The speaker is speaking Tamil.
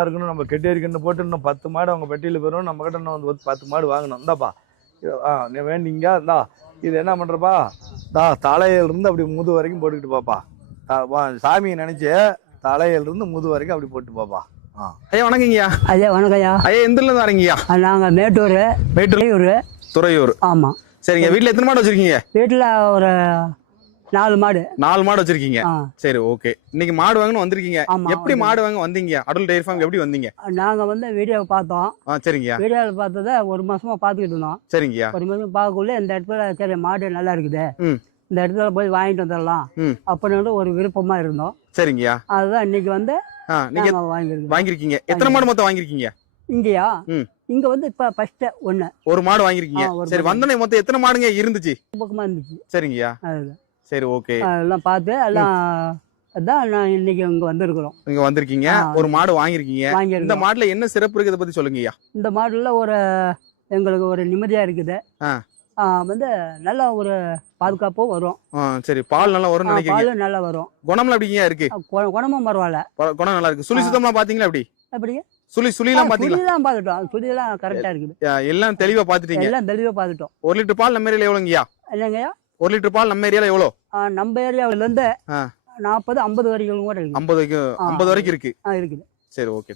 இருக்கணும். நம்ம கெட்டேரிக்கன்னு போட்டு இன்னும் 10 மாடு அவங்க பெட்டியில் போயிடும். நம்ம கிட்ட இன்னும் வந்து 10 மாடு வாங்கணும். இந்தாப்பா நீ வேண்டிங்க இந்தா இது என்ன பண்ணுறப்பா தலையிலிருந்து அப்படி முது வரைக்கும் போட்டுக்கிட்டு பாப்பா. சாமியை நினைச்சு தலையிலிருந்து முது வரைக்கும் அப்படி போட்டு பாப்பா. ஐயா வணக்கங்கய்யா. ஐயா வணக்கம்யா. ஐயா எந்த இருந்து வரீங்கய்யா? நாங்க மேட்டூர் துறையூர். ஆமா சரிங்க. வீட்டுல எத்தனை மாடு வச்சிருக்கீங்க? வீட்டுல ஒரு 4 மாடு. 4 மாடு வச்சிருக்கீங்க. சரி ஓகே. இன்னைக்கு மாடு வாங்கணும் வந்திருக்கீங்க. எப்படி மாடு வாங்க வந்தீங்க? அடல் டெய்ரி ஃபார்ம் எப்படி வந்தீங்க? நாங்க வந்து வீடியோவை பார்த்தோம். சரிங்கய்யா. வீடியோவில் பார்த்ததை ஒரு மாசமா பார்த்துக்கிட்டு இருந்தோம். சரிங்கய்யா. ஒரு மாசம் பார்க்கக்குள்ள இந்த இடத்துல சரி மாடு நல்லா இருக்குது, இந்த இடத்துல போய் வாங்கிட்டு வந்துடலாம் அப்படின்னு ஒரு விருப்பமா இருந்தோம். சரிங்கய்யா. அதுதான் இன்னைக்கு வந்து வாங்கிருக்கீங்க. எத்தனை மாடு மொத்தம் வாங்கிருக்கீங்க இங்கயா? இங்க வந்து இப்ப ஃபர்ஸ்ட் ஒரு மாடு வாங்கிருக்கீங்க. சரி வந்தனே மொத்தம் எத்தனை மாடுங்க இருந்துச்சு? பக்கமா இருந்துச்சு. சரிங்கய்யா. சரி ஓகே. எல்லாம் பார்த்து எல்லாம் அதான் நான் இன்னைக்கு இங்க வந்திருக்கிறோம். இங்க வந்திருக்கீங்க, ஒரு மாடு வாங்கிருக்கீங்க. இந்த மாடுல என்ன சிறப்பு இருக்கு, இதை பத்தி சொல்லுங்கய்யா. இந்த மாடுல ஒரு எங்களுக்கு ஒரு நிம்மதியா இருக்குது. வந்து நல்ல ஒரு பாதுகாப்பும் வரும். சரி பால் நல்லா வரும் நினைக்கிறீங்க? பால் நல்லா வரும். குணம்லாம் எப்படிங்க இருக்கு? குணமும் பரவாயில்ல. குணம் நல்லா இருக்கு. சுழி சுத்தம்லாம் பாத்தீங்களா? எப்படி சுழிலாம் பாத்தீங்களா? சுழிலாம் பாத்துட்டோம். சுழிலாம் கரெக்டா இருக்குது. எல்லாம் தெளிவா பாத்துட்டீங்க? எல்லாம் தெளிவா பாத்துட்டோம். 1 லிட்டர் பால் நம்ம ஏரியால எவ்வளவுங்கய்யா? என்னங்கய்யா? 1 லிட்டர் பால் நம்ம ஏரியால எவ்வளவு? நம்ம ஏரியாவில இருந்து 40-50 வரைக்கும் கூட இருக்கு. 50 வரைக்கும் இருக்கு. இருக்குது. சரி ஓகே.